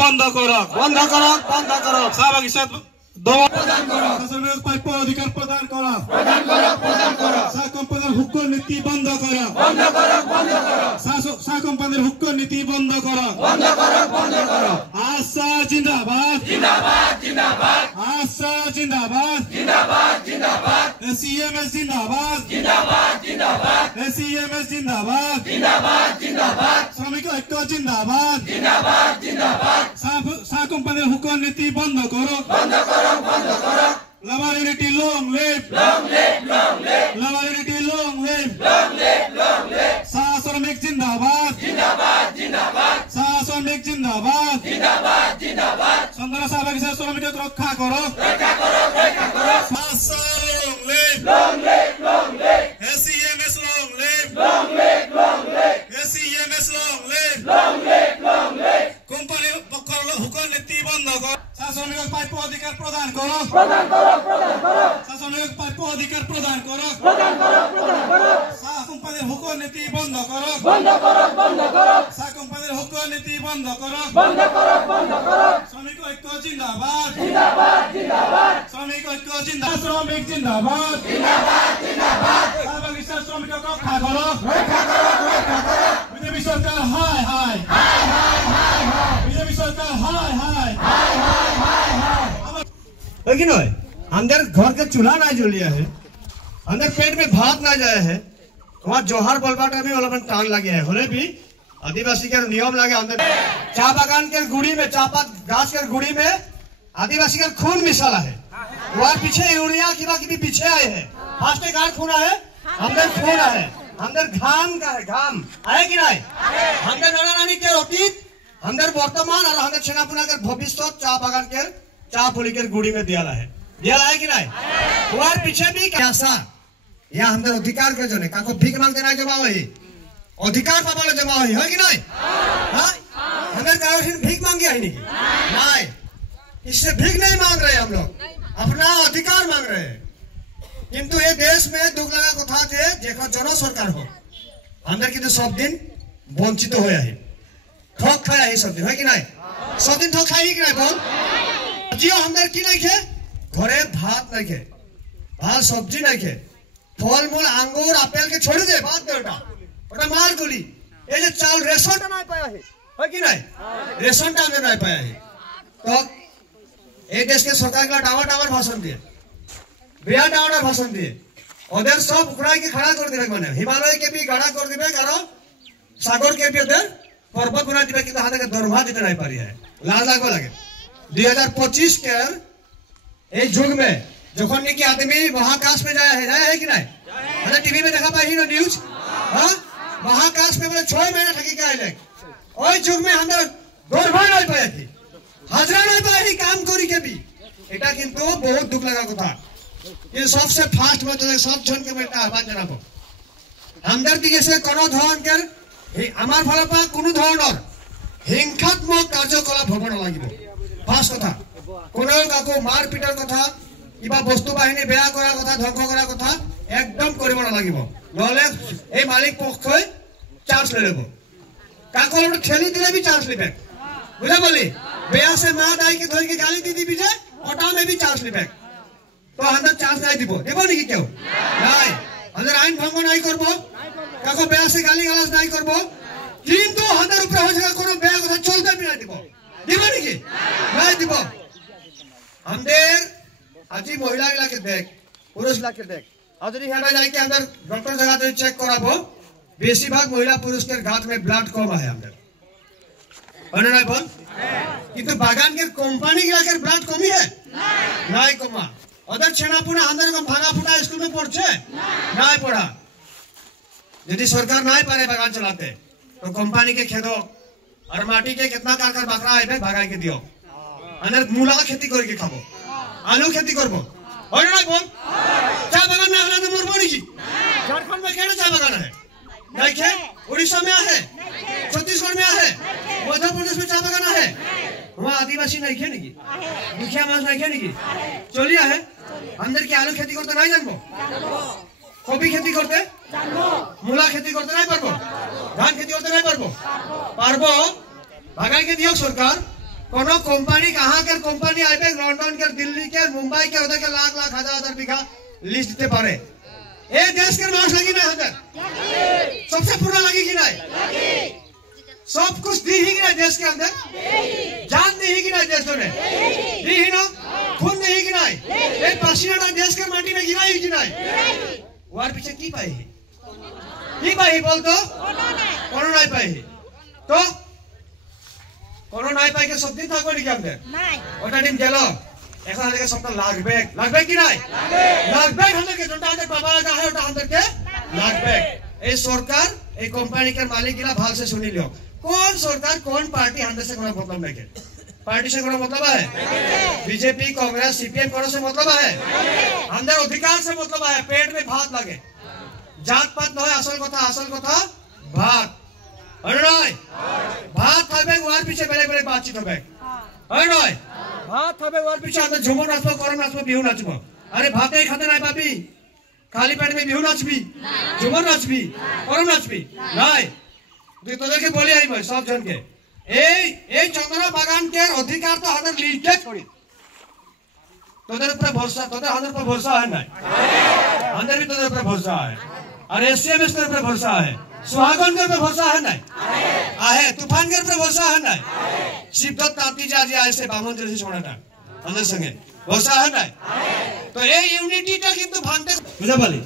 বন্ধ করক বন্ধ করক বন্ধ করক চা বাগিচাত প্রদান করক শাসনের প্রাপ্য অধিকার প্রদান করক চা কোম্পানির হুকুম নীতি বন্ধ করক চা কোম্পানির হুকুম নীতি বন্ধ করক আশা জিন্দাবাদ আশা জিন্দাবাদ এসইএমএস জিন্দাবাদ এসইএমএস জিন্দাবাদ শ্রমিক ঐক্য জিন্দাবাদ চা কোম্পানির হুকুম নীতি বন্ধ করক Labor unity long live Labor unity long live Sa শ্রমিক জিন্দাবাদ Sa শ্রমিক জিন্দাবাদ সন্ধান চা বাগিচা শ্রমিকক রক্ষা করক Sa long live SEMS long live SEMS long live কোম্পানির পক্ষের হুকুম নীতি বন্ধ কর চা শ্রমিকক প্রাপ্য অধিকার প্রদান করক চা শ্রমিকক প্রাপ্য অধিকার প্রদান করক চা কোম্পানির হুকুম নীতি বন্ধ করক চা কোম্পানির হুকুম নীতি বন্ধ করক শ্রমিক ঐক্য জিন্দাবাদ শ্রমিক ঐক্য জিন্দাবাদ শ্রমিক জিন্দাবাদ চা বাগিচার শ্রমিকক রক্ষা করক বিজেপি সরকার হায় হায় बीजेपी सरकार हाय हाय है कि नहीं अंदर घर के चूल्हा ना जलिया है अंदर पेट में भात ना जाए है वहाँ जोहर बलबाटा भी वाला टांग लगे है होले भी आदिवासी के नियम लगे अंदर चा बागान के गुड़ी में चापात घास के गुड़ी में आदिवासी का खून मिसाला है वहाँ पीछे यूरिया की बाकी भी पीछे आए हैं फास्ट कार्ड खूना है अंदर खूना है अंदर घाम का है घाम आए कि नहीं अंदर नाना नानी के अतीत अंदर वर्तमान और अंदर छेनापुना के भविष्य चा बागान के चा पुली के गुड़ी में दिया है कि नहीं तुम्हारे पीछे भी कैसा यह अंदर अधिकार के जो नहीं काको भीख मांगते ना जमा हुई अधिकार पापा ले जमा हुई है कि नहीं हाँ अंदर कारोबार भीख मांगी है नहीं इससे भीख नहीं मांग रहे हम लोग अपना अधिकार मांग रहे हैं किंतु ये देश में दुख लगा कथा जे जेको जन सरकार हो अंदर किंतु सब दिन वंचित होया है ठोक खाया है सब दिन है कि नहीं सब दिन ठोक खाई कि नहीं बोल जियो अंदर की नहीं खे घरे भात नहीं खे भात सब्जी नहीं खे फल मूल अंगूर आपेल के छोड़ दे बात दे ओटा मार गोली ये जो चाल रेशन टा नहीं पाया है कि नहीं रेशन टा में नहीं पाया है तो ये देश के सरकार का टावर टावर भाषण दिए बिया टावर भाषण दिए उधर सब उखड़ा के खड़ा कर दिए मैंने हिमालय के भी गड़ा कर दिए कारण सागर के भी उधर पर्वत बना दिए कि हाथ के दरभा देते नहीं पारी है लाज लागो लगे 2025 के ए युग में जखन कि आदमी महाकाश में जाया है कि नहीं अरे टीवी में देखा पाई ना न्यूज हां महाकाश में बोले 6 महीने ठगी के आइले ओई युग में हम दरभा नहीं पाया थी हाजरा नहीं पाया काम करी के भी एटा किंतु बहुत दुख लगा कथा ये सबसे फास्ट में तो सब जन के बेटा आवाज जनाबो हमदर दिए से कोनो धन के আমার ফালৰ পৰা কোনো ধৰণৰ হিংসাত্মক কাৰ্যকলাপ হ'ব নালাগিব ফাৰ্ষ্ট কথা কোনো কাকো মাৰ পিটাৰ কথা কিবা বস্তু বাহিনী বেয়া কৰাৰ কথা ধ্বংস কৰাৰ কথা একদম কৰিব নালাগিব নহলে এই মালিক পক্ষই চার্জ লৈ ল'ব কাকো ঠেলি দিলে भी চার্জ लेबे বুঝা বলি বেয়া से मां दाई के धोई के गाली दी दी बिजे ऑटो में भी चार्ज लेबे तो अंदर चार्ज नहीं দিব দেব নাকি কেউ নাই अंदर आईन भंग नहीं करबो काको बेया से गाली गालाज नहीं करबो किंतु अंदर ऊपर हो जाएगा कोनो बेया কথা চলতে भी नहीं দিব দিব নাকি नहीं দিব अंदर আজি মহিলা গুলাকে দেখ পুরুষ গুলাকে দেখ আর যদি হেডা যাই के अंदर डॉक्टर जगह पे चेक कराबो বেশিরভাগ মহিলা পুরুষ के गात में ब्लड कम है अंदर बने नहीं बोल किंतु बागान के कंपनी के ब्लड कमी है नहीं कमा अदर छेनापुना अंदर को भागा फुटा स्कूल में पढ़छे नहीं पढ़ा यदि सरकार नहीं पारे बागान चलाते तो कंपनी के खेदो और माटी के कितना कारखाना बकरा है भागा के दियो अंदर मूला का खेती करके खाबो आलू खेती करबो और नहीं बोल चाय बागान में आगला तो मरबो नहीं झारखंड में केड़े चाय बागान है नहीं खे उड़ीसा में है छत्तीसगढ़ में है मध्य प्रदेश में चाय बागान है वहाँ आदिवासी नहीं खे नहीं दुखिया मास नहीं खे नहीं चलिए है अंदर की आलू खेती करते नहीं जानबो कॉफी खेती करते मूला खेती करते नहीं पारबो धान खेती करते नहीं पारबो पारबो भागाई के दियो सरकार कोनो कंपनी कहाँ के कंपनी आए लंदन के दिल्ली के मुंबई के उधर के लाख लाख हजार हजार बीघा लिस्ट देते पारे ए देश के मार्क्स लगी ना हजर सबसे पूरा लगी कि नहीं सब कुछ दी ही कि नहीं देश के अंदर जान दी ही कि नहीं देश ने दी ही ना खून दी ही कि नहीं एक पसीना देश के माटी में गिरा ही कि नहीं वार पीछे की पाई बोल तो कोनो नहीं पाई तो कोनो नहीं पाई के सब दिन থাকবে নাকি আমাদের নাই ওটা দিন গেল এখন আমাদের সবটা লাগবে কি নাই লাগবে আমাদেরকে যেটা আমাদের বাবা লাগা হয় ওটা আমাদেরকে লাগবে এই সরকার এই কোম্পানি के मालिक गिला भाल से सुनी लियो कौन सरकार कौन पार्टी हमसे से कोनो मतलब नहीं है पार्टी से कोनो मतलब है बीजेपी कांग्रेस सीपीएम कोनो से मतलब है अंदर अधिकार से मतलब है पेट में भात लगे जात पात नय असल कथा भात अरे भात खाबे ওর পিছে বেলে বেলে বাতচিত হবে হয় নয় ভাত খাবে ওর পিছে আমরা ঝুমর নাচবো করম নাচবো বিহু নাচবো আরে ভাতেই খেতে নাই পাবি খালি পেট में বিহু নাচবি ঝুমর নাচবি করম নাচবি নাই তুই তোদেরকে বলি আই ভাই সব জনকে এই চন্দ্র বাগান के अधिकार तो আমাদের লিখে छोड़ी তোদের উপর ভরসা তোদের আমাদের উপর ভরসা है না अंदर भी তোদের উপর ভরসা है और एसएमएस के ऊपर भरोसा है सुहागन के ऊपर भरोसा है ना आहे तूफान के ऊपर भरोसा है ना शिवदत्त ताती जा जी ऐसे बामन जैसे छोड़ना अंदर संगे भरोसा है ना तो ये यूनिटी टा किंतु भांगते বুঝা পালি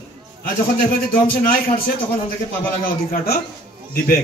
আর যখন দেখবে যে দম সে নাই খাটছে তখন আমাদেরকে পাবা লাগা অধিকারটা দিবে